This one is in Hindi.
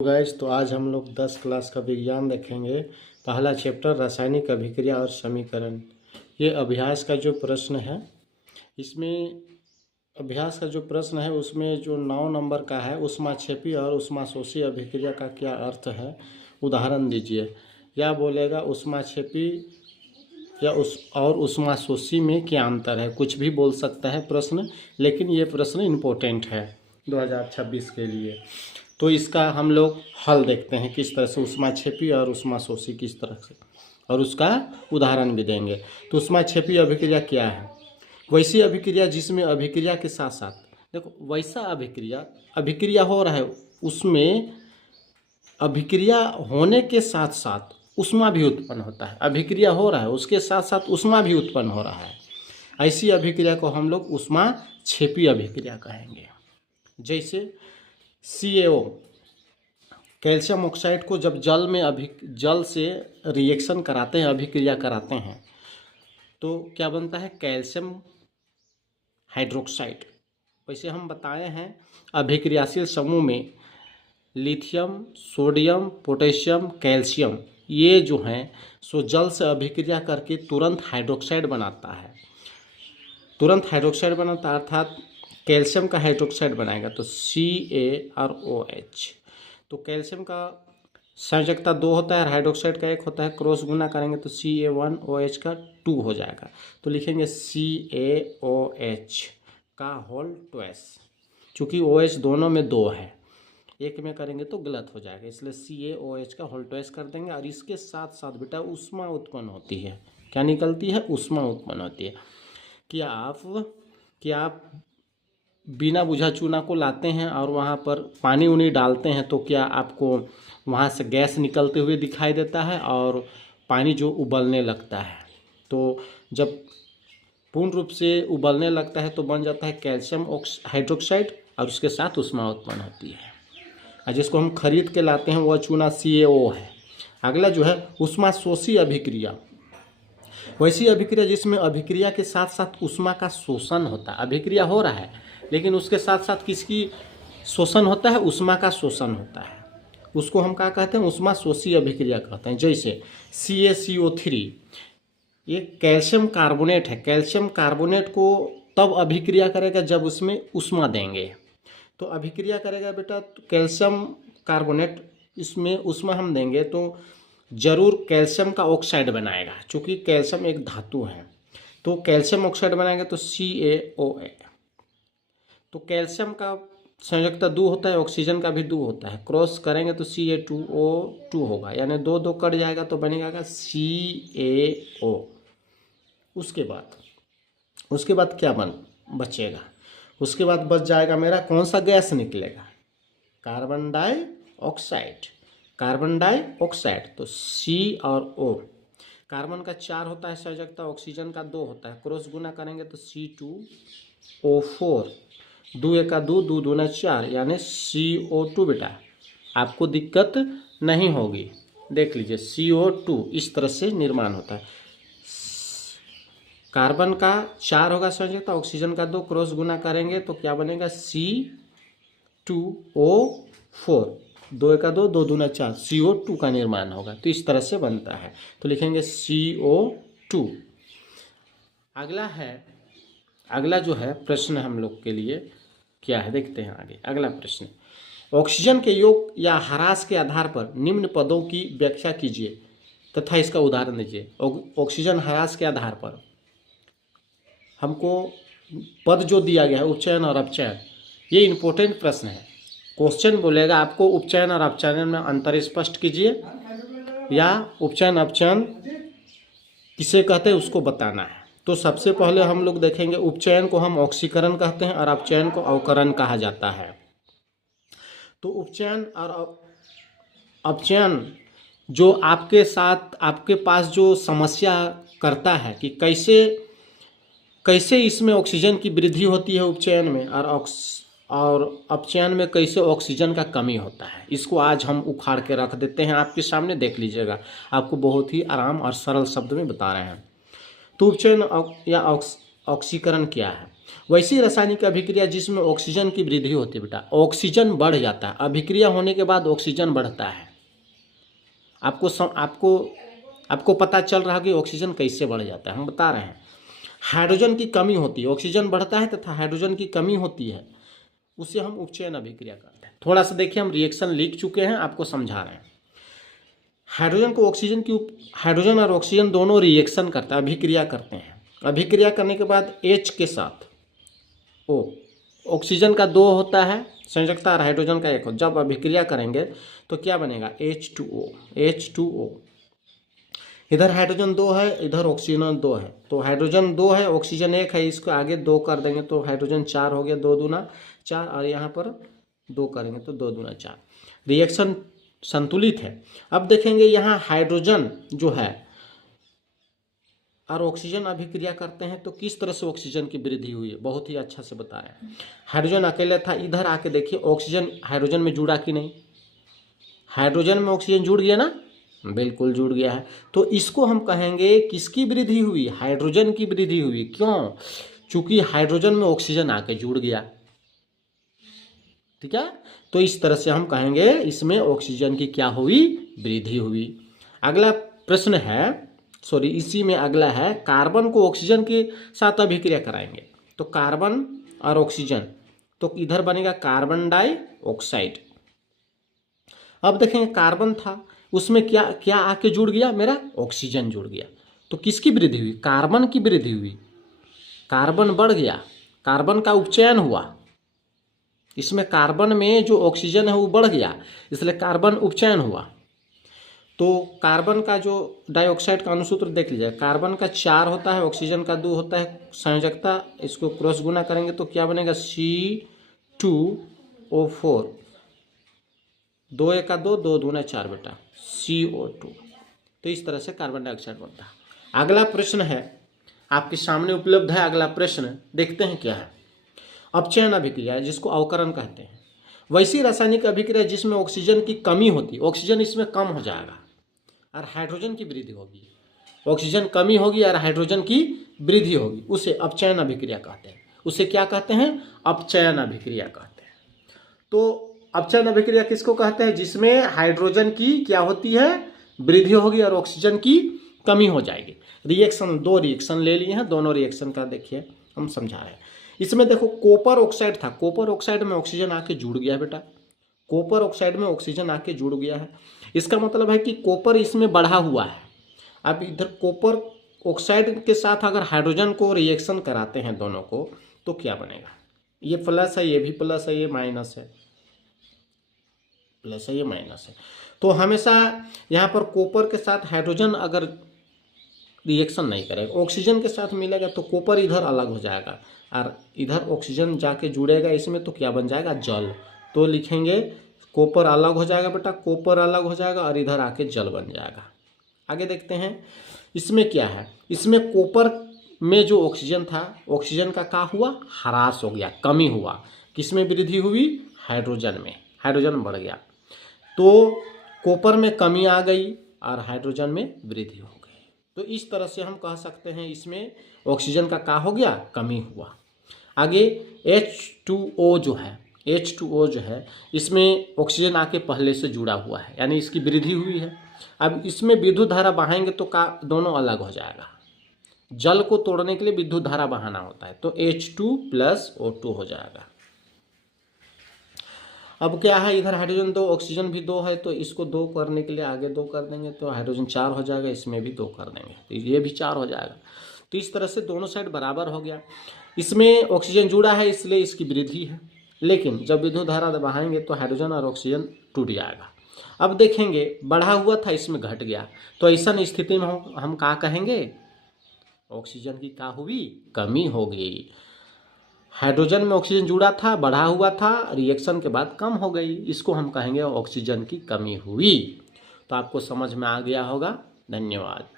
गाइस, तो आज हम लोग 10 क्लास का विज्ञान देखेंगे। पहला चैप्टर रासायनिक अभिक्रिया और समीकरण। ये अभ्यास का जो प्रश्न है, इसमें अभ्यास का जो प्रश्न है उसमें जो 9 नंबर का है, ऊष्माक्षेपी और ऊष्माशोषी अभिक्रिया का क्या अर्थ है, उदाहरण दीजिए। या बोलेगा ऊष्माक्षेपी या ऊष्माशोषी में क्या अंतर है, कुछ भी बोल सकता है प्रश्न, लेकिन ये प्रश्न इम्पोर्टेंट है 2026 के लिए। तो इसका हम लोग हल देखते हैं किस तरह से, ऊष्माक्षेपी और ऊष्माशोषी किस तरह से, और उसका उदाहरण भी देंगे। तो ऊष्माक्षेपी अभिक्रिया क्या है? वैसी अभिक्रिया जिसमें अभिक्रिया के साथ साथ, देखो वैसा अभिक्रिया हो रहा है, उसमें अभिक्रिया होने के साथ साथ ऊष्मा भी उत्पन्न होता है। अभिक्रिया हो रहा है, उसके साथ साथ ऊष्मा भी उत्पन्न हो रहा है। ऐसी अभिक्रिया को हम लोग ऊष्माक्षेपी अभिक्रिया कहेंगे। जैसे CaO, कैल्शियम ऑक्साइड को जब जल से रिएक्शन कराते हैं, अभिक्रिया कराते हैं, तो क्या बनता है? Calcium hydroxide. वैसे हम बताए हैं अभिक्रियाशील समूह में लिथियम, सोडियम, पोटेशियम, कैल्शियम, ये जो हैं सो जल से अभिक्रिया करके तुरंत हाइड्रोक्साइड बनाता है। तुरंत हाइड्रोक्साइड बनाता है, अर्थात कैल्शियम का हाइड्रोक्साइड बनाएगा तो CaROH। तो कैल्शियम का संयोजकता 2 होता है, हाइड्रोक्साइड का 1 होता है, क्रॉस गुना करेंगे तो Ca1OH का 2 हो जाएगा। तो लिखेंगे CaOH का होल ट्वाइस। चूँकि OH दोनों में 2 है, एक में करेंगे तो गलत हो जाएगा, इसलिए CaOH का होल ट्वाइस कर देंगे। और इसके साथ साथ बेटा ऊष्मा उत्पन्न होती है। क्या निकलती है? ऊष्मा उत्पन्न होती है। क्या आप बिना बुझा चूना को लाते हैं और वहाँ पर पानी उनी डालते हैं, तो क्या आपको वहाँ से गैस निकलते हुए दिखाई देता है और पानी जो उबलने लगता है, तो जब पूर्ण रूप से उबलने लगता है तो बन जाता है कैल्शियम हाइड्रोक्साइड और उसके साथ ऊष्मा उत्पन्न होती है। और जिसको हम खरीद के लाते हैं वह चूना CaO है। अगला जो है ऊष्माशोषी अभिक्रिया। वैसी अभिक्रिया जिसमें अभिक्रिया के साथ साथ ऊष्मा का शोषण होता है। अभिक्रिया हो रहा है लेकिन उसके साथ साथ किसकी शोषण होता है? ऊष्मा का शोषण होता है। उसको हम क्या कहते हैं? ऊष्माशोषी अभिक्रिया कहते हैं। जैसे CaCO3, ये कैल्शियम कार्बोनेट है। कैल्शियम कार्बोनेट को तब अभिक्रिया करेगा जब उसमें ऊष्मा देंगे। तो अभिक्रिया करेगा बेटा, तो कैल्शियम कार्बोनेट, इसमें ऊष्मा हम देंगे तो जरूर कैल्शियम का ऑक्साइड बनाएगा। चूँकि कैल्शियम एक धातु है, तो कैल्शियम ऑक्साइड बनाएगा तो CaOA। तो कैल्शियम का संयोजकता 2 होता है, ऑक्सीजन का भी 2 होता है, क्रॉस करेंगे तो CA2O2 होगा, यानी 2 कट जाएगा तो बनेगा CaO। उसके बाद क्या बचेगा? उसके बाद बच जाएगा मेरा कौन सा गैस निकलेगा? Carbon dioxide. तो C और O, कार्बन का 4 होता है संयोजकता, ऑक्सीजन का 2 होता है, क्रॉस गुना करेंगे तो C2O4, 2 1 2, 2 2 4, यानी CO2। बेटा आपको दिक्कत नहीं होगी, देख लीजिए CO2 इस तरह से निर्माण होता है। कार्बन का 4 होगा संयोजकता, ऑक्सीजन का 2, क्रॉस गुना करेंगे तो क्या बनेगा? C2O4, 2 1 2, 2 2 4, CO2 का निर्माण होगा। तो इस तरह से बनता है, तो लिखेंगे CO2। अगला जो है प्रश्न हम लोग के लिए क्या है, देखते हैं आगे। अगला प्रश्न, ऑक्सीजन के योग या ह्रास के आधार पर निम्न पदों की व्याख्या कीजिए तथा इसका उदाहरण दीजिए। ऑक्सीजन ह्रास के आधार पर हमको पद जो दिया गया है, उपचयन और अपचयन, ये इंपॉर्टेंट प्रश्न है। क्वेश्चन बोलेगा आपको उपचयन और अपचयन में अंतर स्पष्ट कीजिए, या उपचयन अपचयन किसे कहते हैं उसको बताना है। तो सबसे पहले हम लोग देखेंगे, उपचयन को हम ऑक्सीकरण कहते हैं और अपचयन को अवकरण कहा जाता है। तो उपचयन और अपचयन जो आपके पास जो समस्या करता है कि कैसे इसमें ऑक्सीजन की वृद्धि होती है उपचयन में, और अपचयन में कैसे ऑक्सीजन का कमी होता है, इसको आज हम उखाड़ के रख देते हैं आपके सामने, देख लीजिएगा। आपको बहुत ही आराम और सरल शब्द में बता रहे हैं। तो उपचयन या ऑक्सीकरण क्या है? वैसी रासायनिक अभिक्रिया जिसमें ऑक्सीजन की वृद्धि होती है बेटा, ऑक्सीजन बढ़ जाता है, अभिक्रिया होने के बाद ऑक्सीजन बढ़ता है। आपको पता चल रहा है कि ऑक्सीजन कैसे बढ़ जाता है, हम बता रहे हैं। हाइड्रोजन की कमी होती है, ऑक्सीजन बढ़ता है तथा हाइड्रोजन की कमी होती है, उसे हम उपचयन अभिक्रिया कहते हैं। थोड़ा सा देखिए, हम रिएक्शन लिख चुके हैं, आपको समझा रहे हैं। हाइड्रोजन और ऑक्सीजन दोनों रिएक्शन करता है, अभिक्रिया करते हैं। अभिक्रिया करने के बाद H के साथ O, ऑक्सीजन का 2 होता है संयोजकता और हाइड्रोजन का 1 हो। जब अभिक्रिया करेंगे तो क्या बनेगा, H2O। इधर हाइड्रोजन 2 है, इधर ऑक्सीजन 2 है, तो हाइड्रोजन 2 है, ऑक्सीजन 1 है, इसको आगे 2 कर देंगे तो हाइड्रोजन 4 हो गया, 2 दूना 4, और यहाँ पर 2 करेंगे तो 2 दूना 4। रिएक्शन संतुलित है। अब देखेंगे यहाँ हाइड्रोजन जो है और ऑक्सीजन अभिक्रिया करते हैं तो किस तरह से ऑक्सीजन की वृद्धि हुई है, बहुत ही अच्छा से बता रहे हैं। हाइड्रोजन अकेले था, इधर आके देखिए ऑक्सीजन हाइड्रोजन में जुड़ा कि नहीं, हाइड्रोजन में ऑक्सीजन जुड़ गया ना, बिल्कुल जुड़ गया है। तो इसको हम कहेंगे किसकी वृद्धि हुई, हाइड्रोजन की वृद्धि हुई। क्यों, चूंकि हाइड्रोजन में ऑक्सीजन आके जुड़ गया, ठीक है। तो इस तरह से हम कहेंगे इसमें ऑक्सीजन की क्या हुई, वृद्धि हुई। अगला प्रश्न है, इसी में अगला है, कार्बन को ऑक्सीजन के साथ अभिक्रिया कराएंगे तो कार्बन और ऑक्सीजन, तो इधर बनेगा कार्बन डाइऑक्साइड। अब देखेंगे कार्बन था, उसमें क्या क्या आके जुड़ गया, मेरा ऑक्सीजन जुड़ गया, तो किसकी वृद्धि हुई, कार्बन की वृद्धि हुई। कार्बन बढ़ गया, कार्बन का उपचयन हुआ, इसमें कार्बन में जो ऑक्सीजन है वो बढ़ गया, इसलिए कार्बन उपचयन हुआ। तो कार्बन का जो डाइऑक्साइड का अनुसूत्र देख लीजिए, कार्बन का 4 होता है, ऑक्सीजन का 2 होता है, संयोजकता, इसको क्रॉस गुना करेंगे तो क्या बनेगा, C2O4, 2 1 का 2, 2 दूना 4 बेटा, CO2। तो इस तरह से कार्बन डाइऑक्साइड बनता है। अगला प्रश्न है आपके सामने उपलब्ध है, अगला प्रश्न देखते हैं क्या है। अपचयन अभिक्रिया जिसको अवकरण कहते हैं, वैसी रासायनिक अभिक्रिया जिसमें ऑक्सीजन की कमी होती, ऑक्सीजन इसमें कम हो जाएगा और हाइड्रोजन की वृद्धि होगी, ऑक्सीजन कमी होगी और हाइड्रोजन की वृद्धि होगी, उसे अपचयन अभिक्रिया कहते हैं। उसे क्या कहते हैं, अपचयन अभिक्रिया कहते हैं। तो अपचयन अभिक्रिया किसको कहते हैं, जिसमें हाइड्रोजन की क्या होती है, वृद्धि होगी और ऑक्सीजन की कमी हो जाएगी। रिएक्शन, 2 रिएक्शन ले लिए हैं, दोनों रिएक्शन का देखिए हम समझा रहे हैं। इसमें देखो कॉपर ऑक्साइड था, कॉपर ऑक्साइड में ऑक्सीजन आके जुड़ गया बेटा, कॉपर ऑक्साइड में ऑक्सीजन आके जुड़ गया है, इसका मतलब है कि कॉपर इसमें बढ़ा हुआ है। अब इधर कॉपर ऑक्साइड के साथ अगर हाइड्रोजन को रिएक्शन कराते हैं दोनों को तो क्या बनेगा, ये प्लस है, ये भी प्लस है, ये माइनस है, प्लस है, ये माइनस है। तो हमेशा यहाँ पर कॉपर के साथ हाइड्रोजन अगर रिएक्शन नहीं करेगा, ऑक्सीजन के साथ मिलेगा तो कॉपर इधर अलग हो जाएगा और इधर ऑक्सीजन जाके जुड़ेगा इसमें, तो क्या बन जाएगा, जल। तो लिखेंगे कॉपर अलग हो जाएगा बेटा, कॉपर अलग हो जाएगा और इधर आके जल बन जाएगा। आगे देखते हैं इसमें क्या है, इसमें कॉपर में जो ऑक्सीजन था, ऑक्सीजन का क्या हुआ, ह्रास हो गया, कमी हुआ, किसमें वृद्धि हुई, हाइड्रोजन में, हाइड्रोजन बढ़ गया, तो कॉपर में कमी आ गई और हाइड्रोजन में वृद्धि हो गई। तो इस तरह से हम कह सकते हैं इसमें ऑक्सीजन का क्या हो गया, कमी हुआ। आगे H2O जो है, H2O जो है इसमें ऑक्सीजन आके पहले से जुड़ा हुआ है, यानी इसकी वृद्धि हुई है। अब इसमें विद्युत धारा बहाएंगे तो का दोनों अलग हो जाएगा, जल को तोड़ने के लिए विद्युत धारा बहाना होता है, तो H2+O2 हो जाएगा। अब क्या है, इधर हाइड्रोजन 2, ऑक्सीजन भी 2 है, तो इसको 2 करने के लिए आगे 2 कर देंगे तो हाइड्रोजन 4 हो जाएगा, इसमें भी 2 कर देंगे तो ये भी 4 हो जाएगा। तो इस तरह से दोनों साइड बराबर हो गया। इसमें ऑक्सीजन जुड़ा है इसलिए इसकी वृद्धि है, लेकिन जब विद्युत धारा दबाएंगे तो हाइड्रोजन और ऑक्सीजन टूट जाएगा। अब देखेंगे बढ़ा हुआ था इसमें घट गया, तो ऐसा स्थिति में हम क्या कहेंगे, ऑक्सीजन की क्या हुई, कमी हो गई। हाइड्रोजन में ऑक्सीजन जुड़ा था, बढ़ा हुआ था, रिएक्शन के बाद कम हो गई, इसको हम कहेंगे ऑक्सीजन की कमी हुई। तो आपको समझ में आ गया होगा। धन्यवाद।